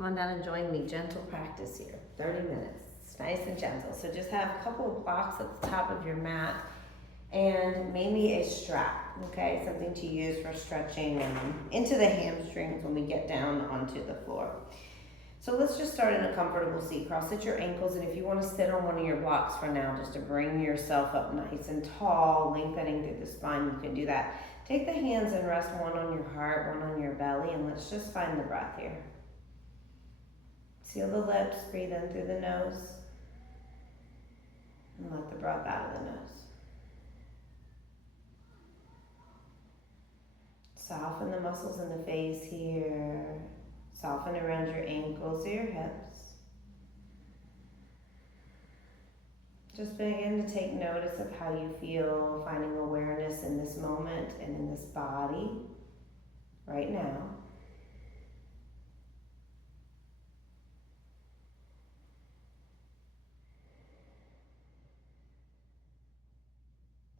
Come on down and join me. Gentle practice here. 30 minutes. It's nice and gentle. So just have a couple of blocks at the top of your mat and maybe a strap, okay? Something to use for stretching into the hamstrings when we get down onto the floor. So let's just start in a comfortable seat. Cross at your ankles, and if you want to sit on one of your blocks for now, just to bring yourself up nice and tall, lengthening through the spine, you can do that. Take the hands and rest one on your heart, one on your belly, and let's just find the breath here. Seal the lips, breathe in through the nose, and let the breath out of the nose. Soften the muscles in the face here. Soften around your ankles or your hips. Just begin to take notice of how you feel, finding awareness in this moment and in this body right now.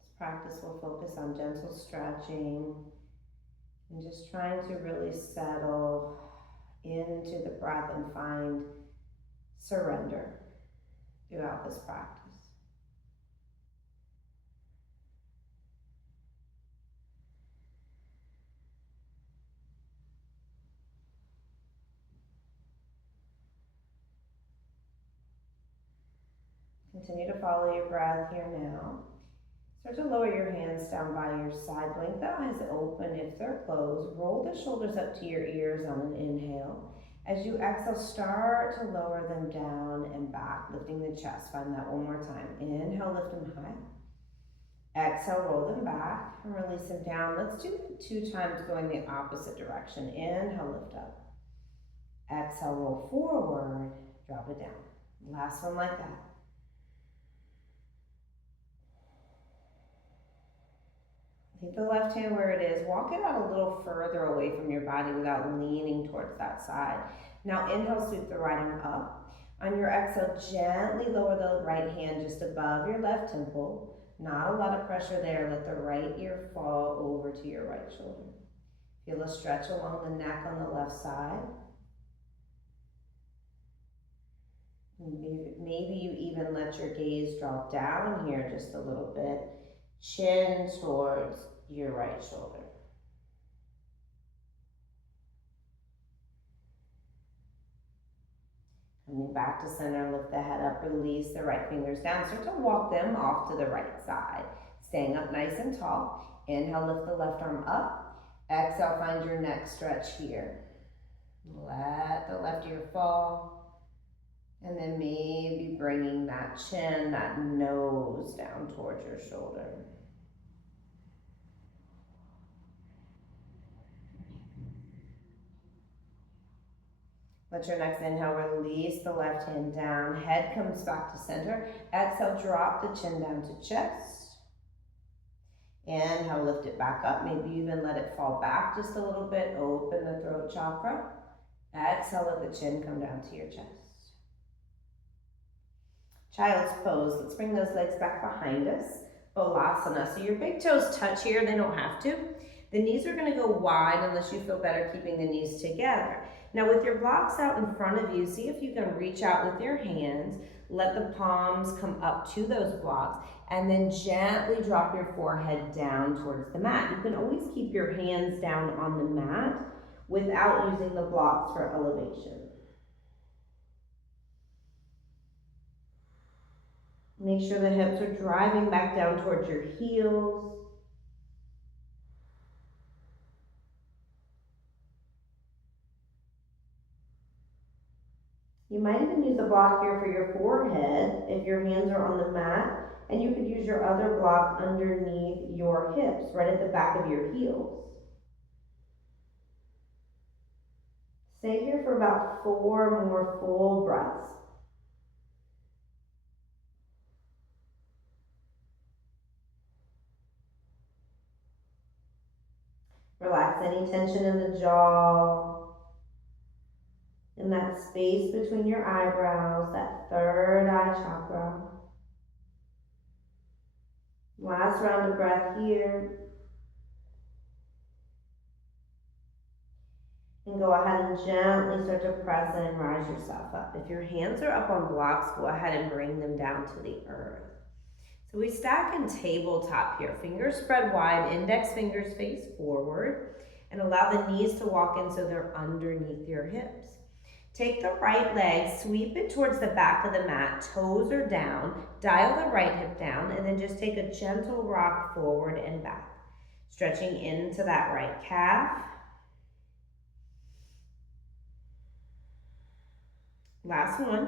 This practice will focus on gentle stretching and just trying to really settle into the breath and find surrender throughout this practice. Continue to follow your breath here now. Start to lower your hands down by your side. Blink the eyes open if they're closed. Roll the shoulders up to your ears on an inhale. As you exhale, start to lower them down and back, lifting the chest. Find that one more time. Inhale, lift them high. Exhale, roll them back and release them down. Let's do it 2 times going the opposite direction. Inhale, lift up. Exhale, roll forward, drop it down. Last one like that. Leave the left hand where it is. Walk it out a little further away from your body without leaning towards that side. Now inhale, sweep the right arm up. On your exhale, gently lower the right hand just above your left temple. Not a lot of pressure there. Let the right ear fall over to your right shoulder. Feel a stretch along the neck on the left side. Maybe you even let your gaze drop down here just a little bit. Chin towards your right shoulder. Coming back to center, lift the head up, release the right fingers down. Start to walk them off to the right side. Staying up nice and tall. Inhale, lift the left arm up. Exhale, find your neck stretch here. Let the left ear fall. And then maybe bringing that chin, that nose down towards your shoulder. Let your next inhale release the left hand down. Head comes back to center. Exhale, drop the chin down to chest. Inhale, lift it back up. Maybe even let it fall back just a little bit. Open the throat chakra. Exhale, let the chin come down to your chest. Child's pose. Let's bring those legs back behind us. Balasana. So your big toes touch here. They don't have to. The knees are going to go wide unless you feel better keeping the knees together. Now with your blocks out in front of you, see if you can reach out with your hands. Let the palms come up to those blocks and then gently drop your forehead down towards the mat. You can always keep your hands down on the mat without using the blocks for elevation. Make sure the hips are driving back down towards your heels. You might even use a block here for your forehead if your hands are on the mat, and you could use your other block underneath your hips, right at the back of your heels. Stay here for about 4 more full breaths. Relax any tension in the jaw, in that space between your eyebrows, that third eye chakra. Last round of breath here. And go ahead and gently start to press and rise yourself up. If your hands are up on blocks, go ahead and bring them down to the earth. So we stack in tabletop here. Fingers spread wide, index fingers face forward, and allow the knees to walk in so they're underneath your hips. Take the right leg, sweep it towards the back of the mat, toes are down, dial the right hip down, and then just take a gentle rock forward and back. Stretching into that right calf. Last one.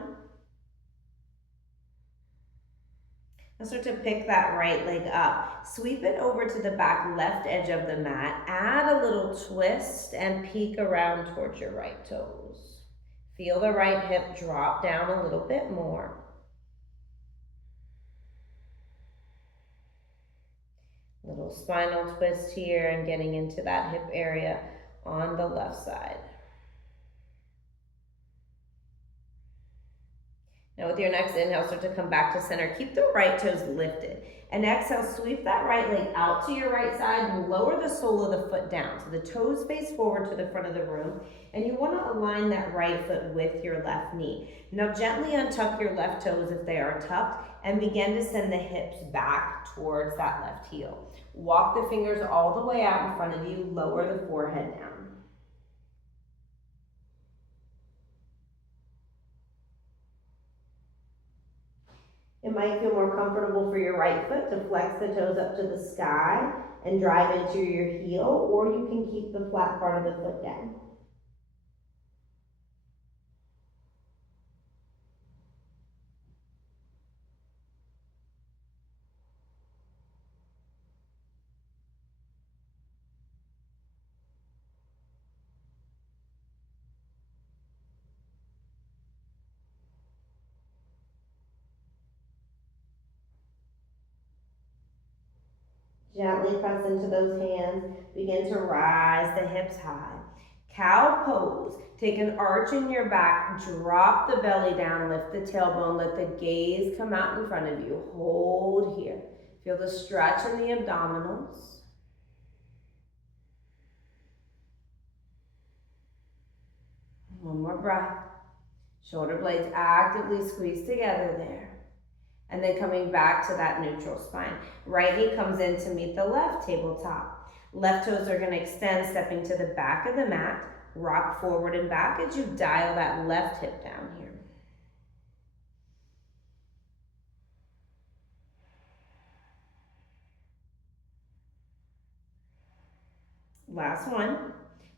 Now start to pick that right leg up. Sweep it over to the back left edge of the mat. Add a little twist and peek around towards your right toes. Feel the right hip drop down a little bit more. Little spinal twist here and getting into that hip area on the left side. Now with your next inhale, start to come back to center. Keep the right toes lifted. And exhale, sweep that right leg out to your right side and lower the sole of the foot down. So the toes face forward to the front of the room. And you want to align that right foot with your left knee. Now gently untuck your left toes if they are tucked and begin to send the hips back towards that left heel. Walk the fingers all the way out in front of you. Lower the forehead down. It might feel more comfortable for your right foot to flex the toes up to the sky and drive into your heel, or you can keep the flat part of the foot down. Gently press into those hands. Begin to rise the hips high. Cow pose. Take an arch in your back. Drop the belly down. Lift the tailbone. Let the gaze come out in front of you. Hold here. Feel the stretch in the abdominals. One more breath. Shoulder blades actively squeeze together there. And then coming back to that neutral spine. Right knee comes in to meet the left tabletop. Left toes are going to extend, stepping to the back of the mat. Rock forward and back as you dial that left hip down here. Last one.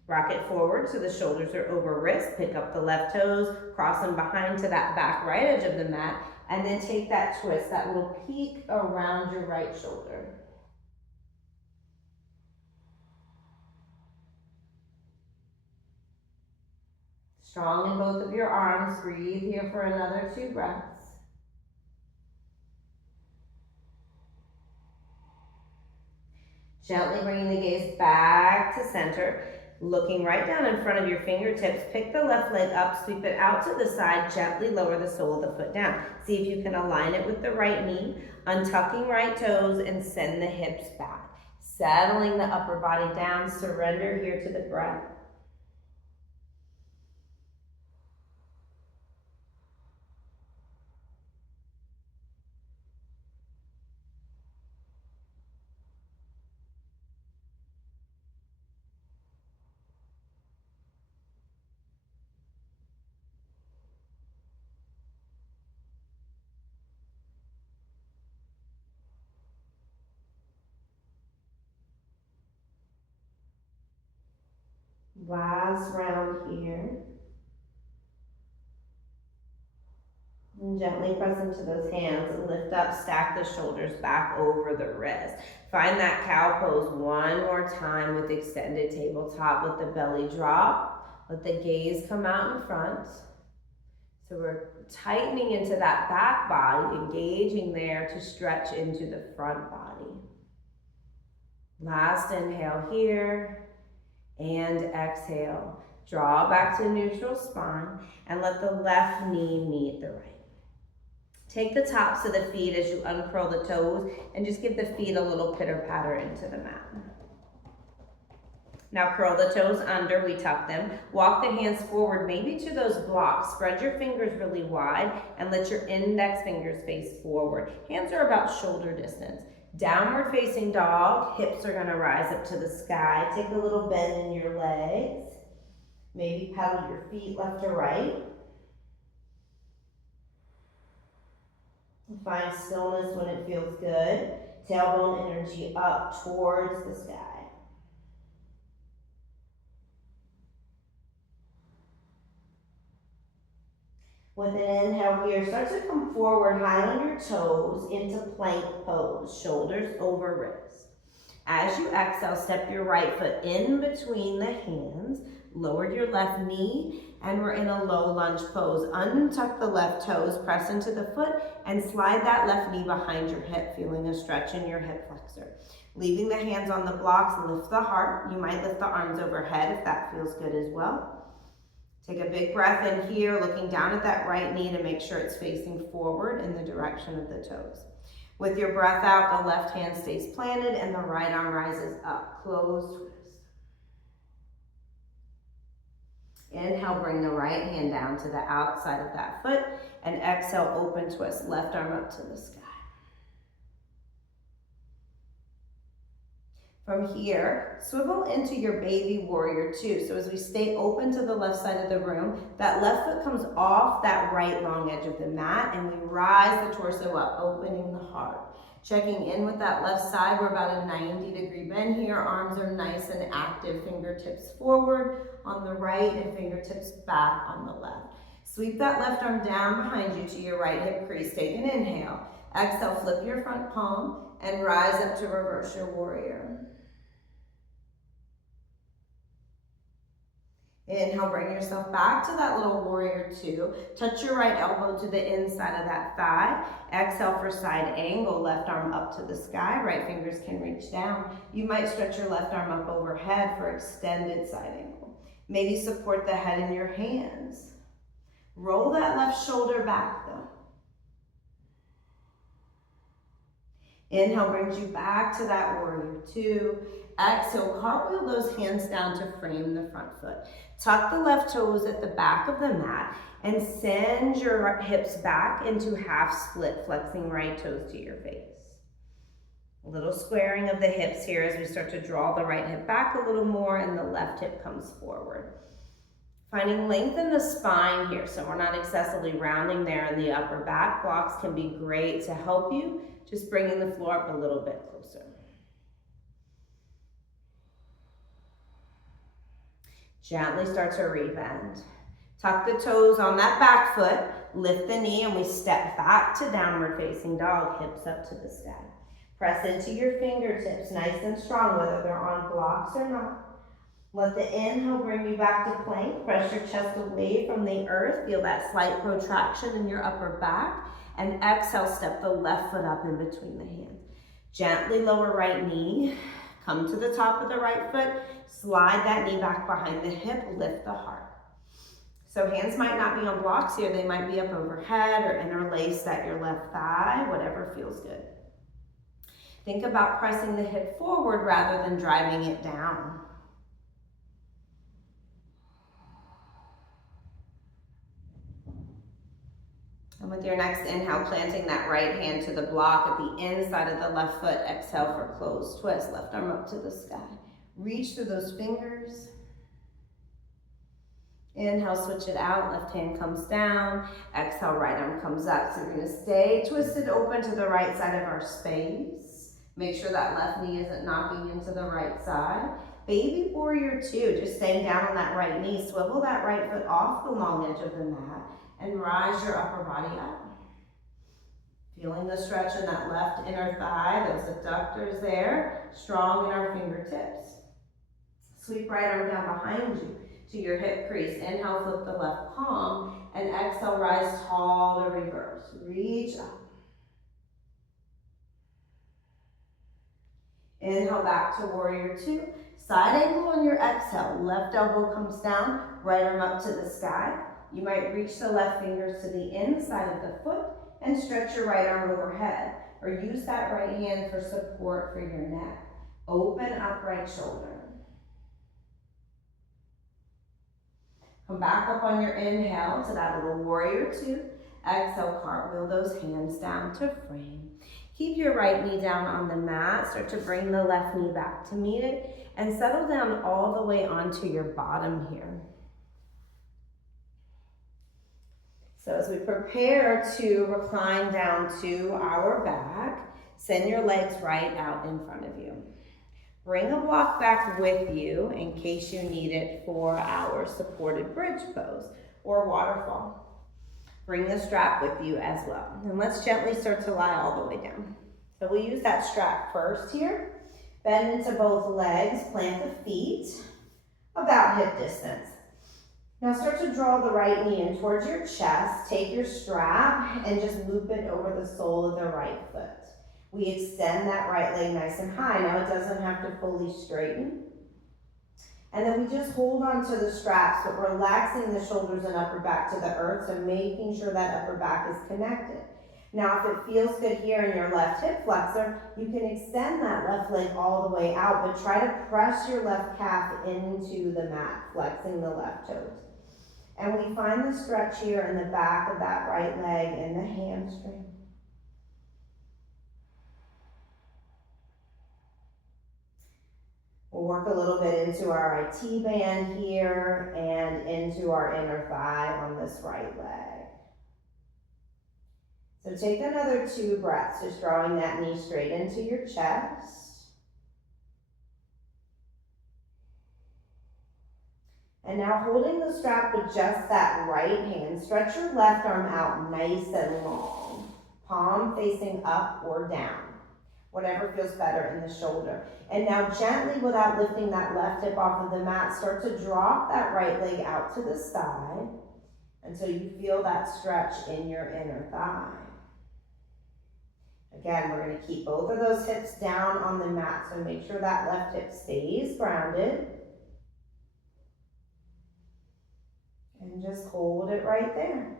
Rock it forward so the shoulders are over wrist. Pick up the left toes, cross them behind to that back right edge of the mat, and then take that twist, that little peek around your right shoulder. Strong in both of your arms. Breathe here for another 2 breaths. Gently bringing the gaze back to center. Looking right down in front of your fingertips, pick the left leg up, sweep it out to the side, gently lower the sole of the foot down. See if you can align it with the right knee, untucking right toes and send the hips back. Settling the upper body down, surrender here to the breath. Last round here. And gently press into those hands and lift up, stack the shoulders back over the wrist. Find that cow pose one more time with extended tabletop. Let the belly drop. Let the gaze come out in front. So we're tightening into that back body, engaging there to stretch into the front body. Last inhale here. And exhale. Draw back to neutral spine and let the left knee meet the right. Take the tops of the feet as you uncurl the toes and just give the feet a little pitter patter into the mat. Now curl the toes under, we tuck them. Walk the hands forward, maybe to those blocks. Spread your fingers really wide and let your index fingers face forward. Hands are about shoulder distance. Downward facing dog, hips are gonna rise up to the sky. Take a little bend in your legs. Maybe pedal your feet left to right. Find stillness when it feels good. Tailbone energy up towards the sky. With an inhale here, start to come forward, high on your toes into plank pose, shoulders over wrists. As you exhale, step your right foot in between the hands, lower your left knee, and we're in a low lunge pose. Untuck the left toes, press into the foot, and slide that left knee behind your hip, feeling a stretch in your hip flexor. Leaving the hands on the blocks, lift the heart. You might lift the arms overhead if that feels good as well. Take a big breath in here, looking down at that right knee to make sure it's facing forward in the direction of the toes. With your breath out, the left hand stays planted and the right arm rises up. Closed twist. Inhale, bring the right hand down to the outside of that foot, and exhale, open twist, left arm up to the sky. From here, swivel into your baby warrior two. So as we stay open to the left side of the room, that left foot comes off that right long edge of the mat, and we rise the torso up, opening the heart. Checking in with that left side, we're about a 90-degree bend here. Arms are nice and active, fingertips forward on the right and fingertips back on the left. Sweep that left arm down behind you to your right hip crease. Take an inhale. Exhale, flip your front palm and rise up to reverse your warrior. Inhale, bring yourself back to that little warrior two. Touch your right elbow to the inside of that thigh. Exhale for side angle, left arm up to the sky. Right fingers can reach down. You might stretch your left arm up overhead for extended side angle. Maybe support the head in your hands. Roll that left shoulder back though. Inhale brings you back to that warrior two. Exhale, cartwheel those hands down to frame the front foot. Tuck the left toes at the back of the mat and send your hips back into half split, flexing right toes to your face. A little squaring of the hips here as we start to draw the right hip back a little more and the left hip comes forward. Finding length in the spine here, so we're not excessively rounding there in the upper back. Blocks can be great to help you, just bringing the floor up a little bit closer. Gently start to rebend. Tuck the toes on that back foot, lift the knee, and we step back to downward facing dog, hips up to the sky. Press into your fingertips, nice and strong, whether they're on blocks or not. Let the inhale bring you back to plank. Press your chest away from the earth. Feel that slight protraction in your upper back. And exhale, step the left foot up in between the hands. Gently lower right knee. Come to the top of the right foot. Slide that knee back behind the hip. Lift the heart. So hands might not be on blocks here. They might be up overhead or interlaced at your left thigh, whatever feels good. Think about pressing the hip forward rather than driving it down. And with your next inhale, planting that right hand to the block at the inside of the left foot. Exhale for closed twist. Left arm up to the sky. Reach through those fingers. Inhale, switch it out. Left hand comes down. Exhale, right arm comes up. So you're going to stay twisted open to the right side of our space. Make sure that left knee isn't knocking into the right side. Baby warrior two, just staying down on that right knee. Swivel that right foot off the long edge of the mat and rise your upper body up. Feeling the stretch in that left inner thigh, those adductors there, strong in our fingertips. Sweep right arm down behind you to your hip crease. Inhale, flip the left palm, and exhale, rise tall to reverse. Reach up. Inhale back to warrior two. Side angle on your exhale. Left elbow comes down, right arm up to the sky. You might reach the left fingers to the inside of the foot and stretch your right arm overhead, or use that right hand for support for your neck. Open upright shoulder. Come back up on your inhale to that little warrior two. Exhale, cartwheel those hands down to frame. Keep your right knee down on the mat. Start to bring the left knee back to meet it and settle down all the way onto your bottom here. So as we prepare to recline down to our back, send your legs right out in front of you. Bring a block back with you in case you need it for our supported bridge pose or waterfall. Bring the strap with you as well. And let's gently start to lie all the way down. So we'll use that strap first here. Bend into both legs, plant the feet about hip distance. Now start to draw the right knee in towards your chest. Take your strap and just loop it over the sole of the right foot. We extend that right leg nice and high. Now it doesn't have to fully straighten. And then we just hold on to the straps, but relaxing the shoulders and upper back to the earth, so making sure that upper back is connected. Now, if it feels good here in your left hip flexor, you can extend that left leg all the way out, but try to press your left calf into the mat, flexing the left toes. And we find the stretch here in the back of that right leg and the hamstring. We'll work a little bit into our IT band here and into our inner thigh on this right leg. So take another 2 breaths, just drawing that knee straight into your chest. And now holding the strap with just that right hand, stretch your left arm out nice and long, palm facing up or down. Whatever feels better in the shoulder. And now gently, without lifting that left hip off of the mat, start to drop that right leg out to the side until you feel that stretch in your inner thigh. Again, we're going to keep both of those hips down on the mat, so make sure that left hip stays grounded. And just hold it right there.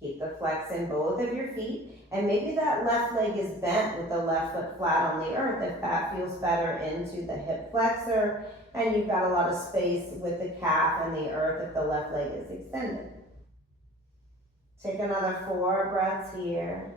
Keep the flex in both of your feet, and maybe that left leg is bent with the left foot flat on the earth if that feels better into the hip flexor, and you've got a lot of space with the calf and the earth if the left leg is extended. Take another 4 breaths here.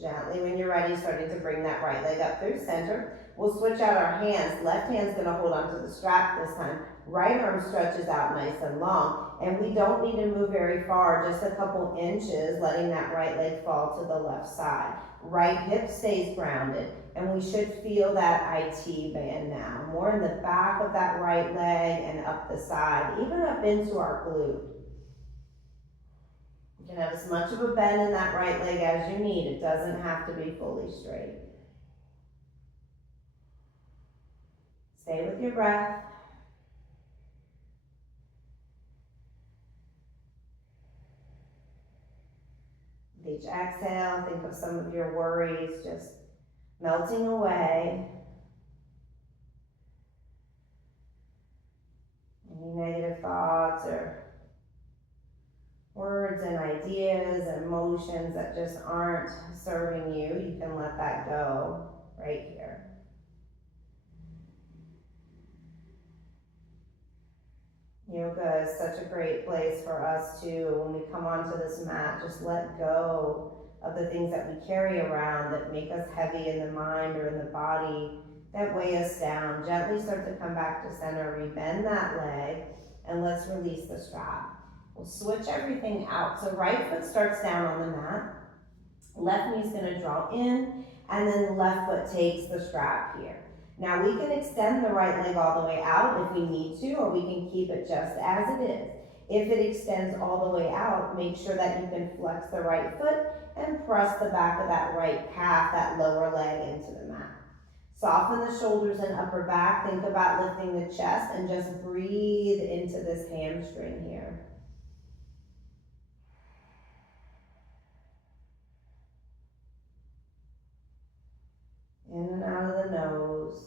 Gently, when you're ready, starting to bring that right leg up through center. We'll switch out our hands. Left hand's gonna hold onto the strap this time. Right arm stretches out nice and long. And we don't need to move very far, just a couple inches, letting that right leg fall to the left side. Right hip stays grounded. And we should feel that IT band now. More in the back of that right leg and up the side, even up into our glute. You can have as much of a bend in that right leg as you need. It doesn't have to be fully straight. Stay with your breath. With each exhale, think of some of your worries just melting away. Any negative thoughts or words and ideas and emotions that just aren't serving you, you can let that go right here. Yoga is such a great place for us to, when we come onto this mat, just let go of the things that we carry around that make us heavy in the mind or in the body, that weigh us down. Gently start to come back to center, rebend that leg, and let's release the strap. We'll switch everything out. So right foot starts down on the mat, left knee's gonna draw in, and then the left foot takes the strap here. Now we can extend the right leg all the way out if we need to, or we can keep it just as it is. If it extends all the way out, make sure that you can flex the right foot and press the back of that right calf, that lower leg into the mat. Soften the shoulders and upper back. Think about lifting the chest and just breathe into this hamstring here. In and out of the nose.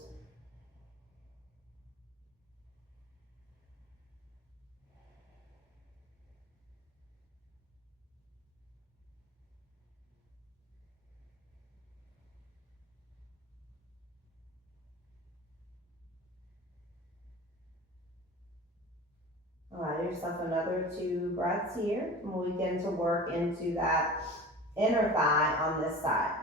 yourself another 2 breaths here, and we'll begin to work into that inner thigh on this side.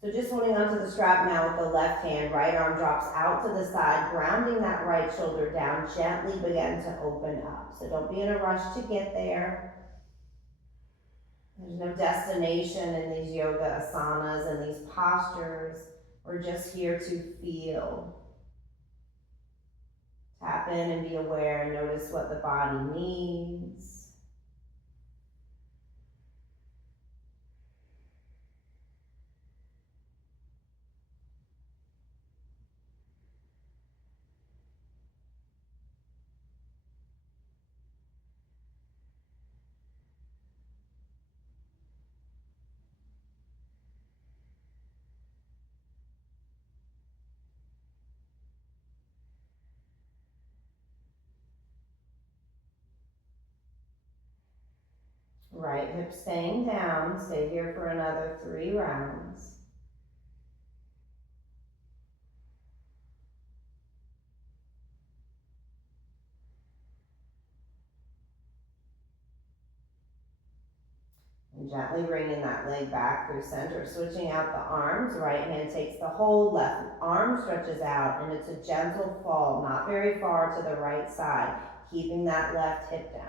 So just holding onto the strap now with the left hand, right arm drops out to the side, grounding that right shoulder down, gently begin to open up. So don't be in a rush to get there. There's no destination in these yoga asanas and these postures. We're just here to feel. Tap in and be aware and notice what the body needs. Right hip staying down. Stay here for another 3 rounds. And gently bringing that leg back through center, switching out the arms. Right hand takes the hold, left arm stretches out, and it's a gentle fall, not very far to the right side, keeping that left hip down.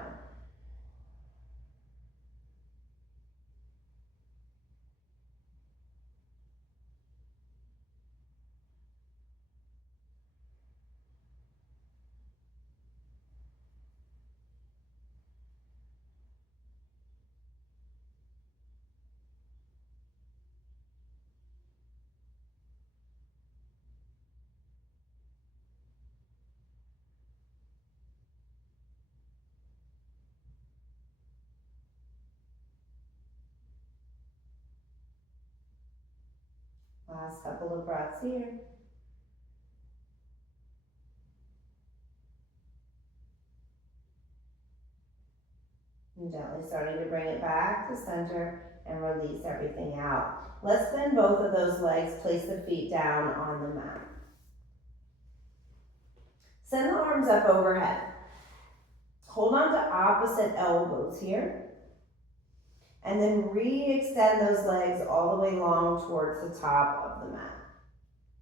Last couple of breaths here. And gently starting to bring it back to center and release everything out. Let's bend both of those legs, place the feet down on the mat. Send the arms up overhead. Hold on to opposite elbows here. And then re-extend those legs all the way long towards the top of the mat.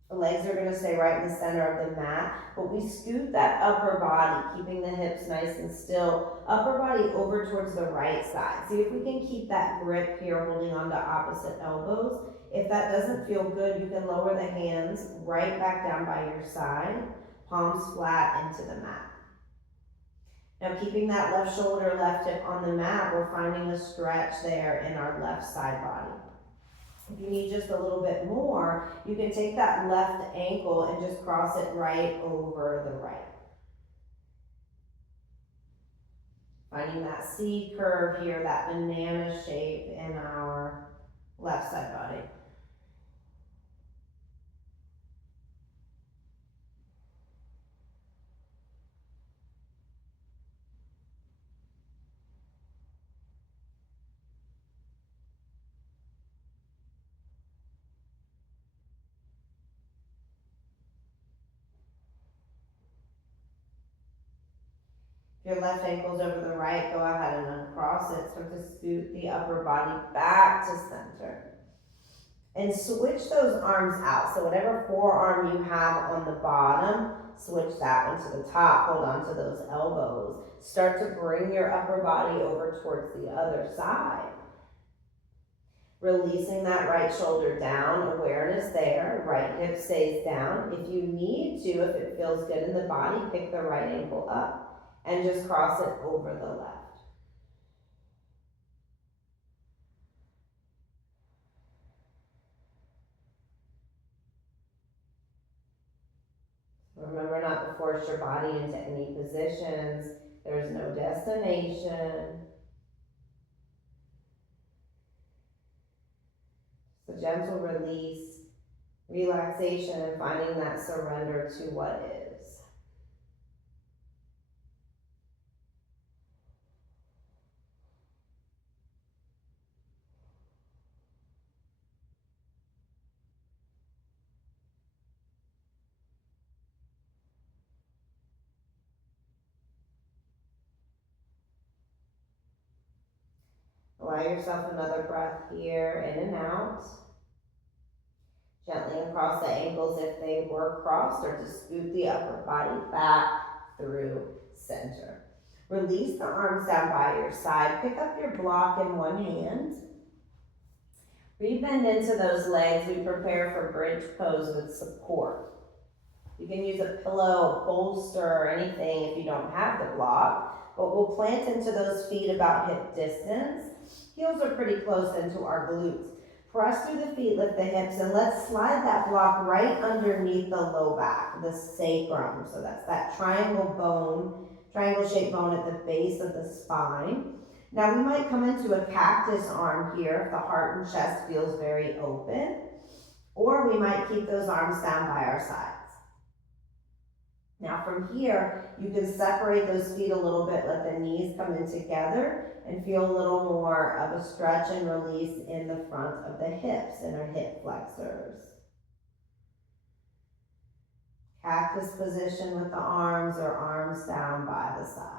The legs are going to stay right in the center of the mat, but we scoot that upper body, keeping the hips nice and still. Upper body over towards the right side. See if we can keep that grip here, holding on to opposite elbows. If that doesn't feel good, you can lower the hands right back down by your side, palms flat into the mat. Now keeping that left shoulder, left hip on the mat, we're finding a stretch there in our left side body. If you need just a little bit more, you can take that left ankle and just cross it right over the right. Finding that C curve here, that banana shape in our left side body. If your left ankle's over the right, go ahead and uncross it. Start to scoot the upper body back to center. And switch those arms out. So whatever forearm you have on the bottom, switch that one to the top. Hold on to those elbows. Start to bring your upper body over towards the other side. Releasing that right shoulder down, awareness there, right hip stays down. If you need to, if it feels good in the body, pick the right ankle up and just cross it over the left. Remember not to force your body into any positions. There's no destination. So gentle release, relaxation, and finding that surrender to what is. Allow yourself another breath here, in and out. Gently across the ankles if they were crossed, or to scoot the upper body back through center. Release the arms down by your side. Pick up your block in one hand. Rebend into those legs. We prepare for bridge pose with support. You can use a pillow, a bolster, or anything if you don't have the block, but we'll plant into those feet about hip distance. Heels are pretty close into our glutes. Press through the feet, lift the hips, and let's slide that block right underneath the low back, the sacrum. So that's that triangle-shaped bone at the base of the spine. Now we might come into a cactus arm here if the heart and chest feels very open, or we might keep those arms down by our sides. Now from here, you can separate those feet a little bit, let the knees come in together, and feel a little more of a stretch and release in the front of the hips and our hip flexors. Cactus position with the arms or arms down by the side.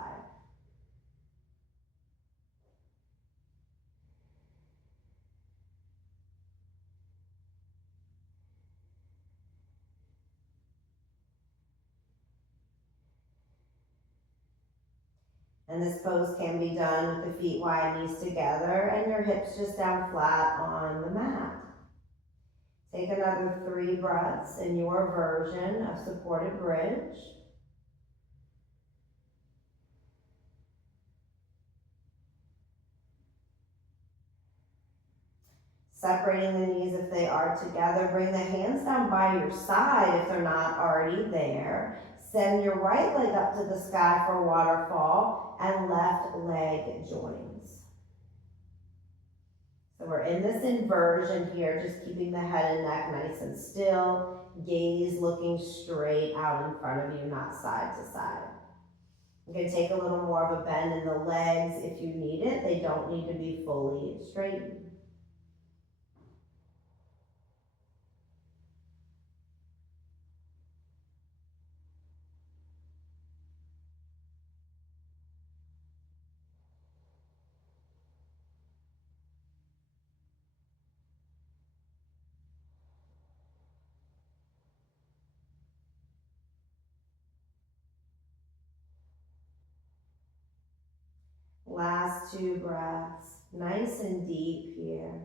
And this pose can be done with the feet wide, knees together, and your hips just down flat on the mat. Take another 3 breaths in your version of supported bridge. Separating the knees if they are together. Bring the hands down by your side if they're not already there. Send your right leg up to the sky for waterfall, and left leg joins. So we're in this inversion here, just keeping the head and neck nice and still, gaze looking straight out in front of you, not side to side. You can take a little more of a bend in the legs if you need it. They don't need to be fully straight. Last 2 breaths, nice and deep here.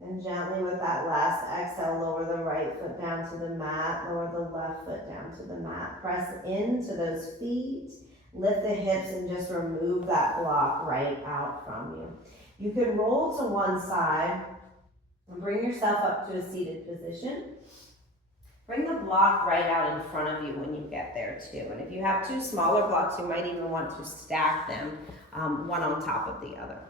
And gently with that last exhale, lower the right foot down to the mat, lower the left foot down to the mat. Press into those feet, lift the hips, and just remove that block right out from you. You can roll to one side and bring yourself up to a seated position. Bring the block right out in front of you when you get there too. And if you have 2 smaller blocks, you might even want to stack them one on top of the other.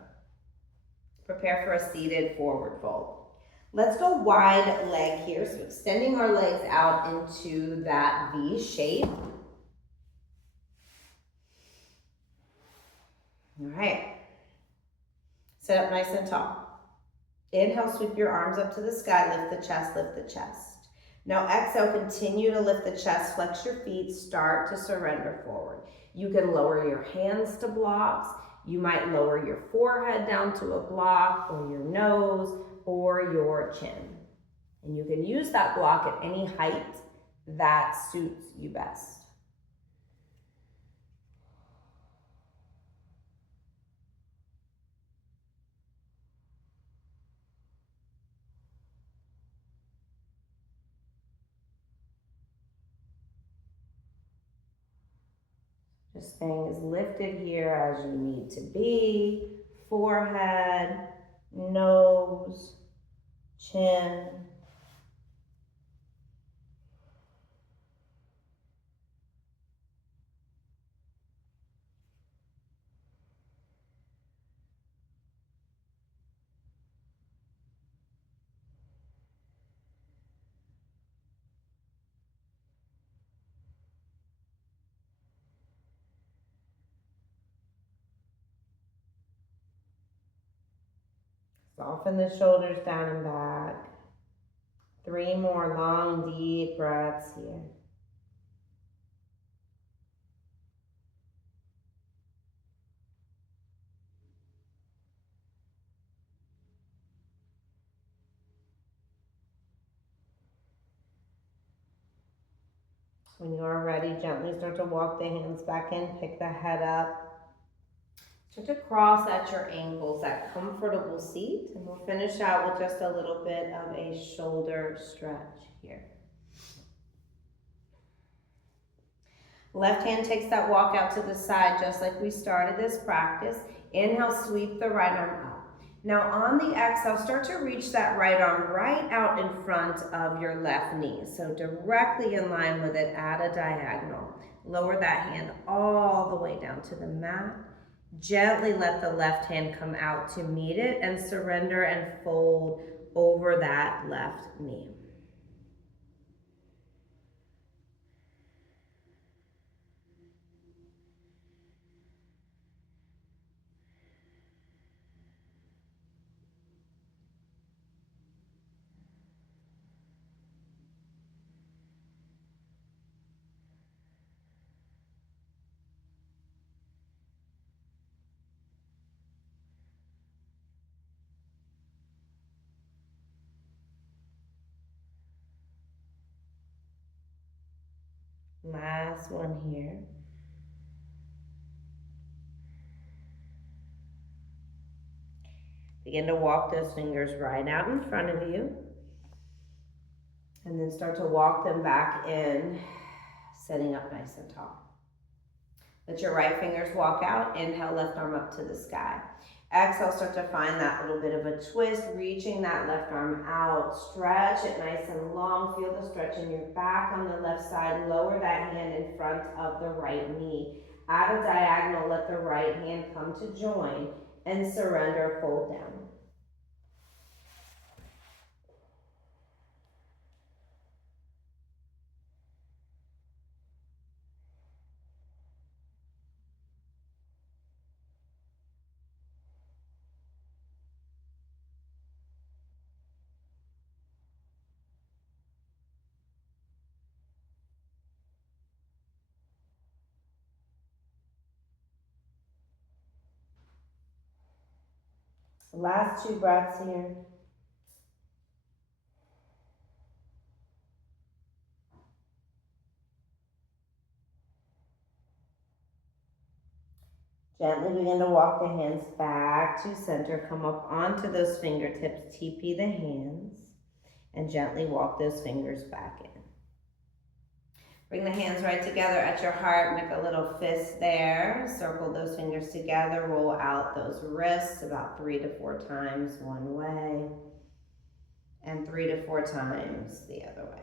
Prepare for a seated forward fold. Let's go wide leg here. So extending our legs out into that V shape. All right. Sit up nice and tall. Inhale, sweep your arms up to the sky, lift the chest, lift the chest. Now exhale, continue to lift the chest, flex your feet, start to surrender forward. You can lower your hands to blocks. You might lower your forehead down to a block, or your nose, or your chin. And you can use that block at any height that suits you best. Just staying as lifted here as you need to be. Forehead, nose, chin. Soften the shoulders down and back. 3 more long, deep breaths here. When you are ready, gently start to walk the hands back in, pick the head up. Start to cross at your ankles, that comfortable seat, and we'll finish out with just a little bit of a shoulder stretch here. Left hand takes that walk out to the side just like we started this practice. Inhale, sweep the right arm up. Now on the exhale, start to reach that right arm right out in front of your left knee. So directly in line with it at a diagonal. Lower that hand all the way down to the mat. Gently let the left hand come out to meet it and surrender and fold over that left knee. Last one here. Begin to walk those fingers right out in front of you. And then start to walk them back in, sitting up nice and tall. Let your right fingers walk out. Inhale, left arm up to the sky. Exhale, start to find that little bit of a twist, reaching that left arm out. Stretch it nice and long. Feel the stretch in your back on the left side. Lower that hand in front of the right knee. At a diagonal, let the right hand come to join and surrender, fold down. Last 2 breaths here. Gently begin to walk the hands back to center. Come up onto those fingertips. TP the hands. And gently walk those fingers back in. Bring the hands right together at your heart. Make a little fist there. Circle those fingers together. Roll out those wrists about 3 to 4 times one way. And 3 to 4 times the other way.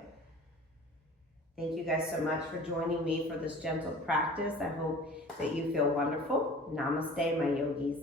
Thank you guys so much for joining me for this gentle practice. I hope that you feel wonderful. Namaste, my yogis.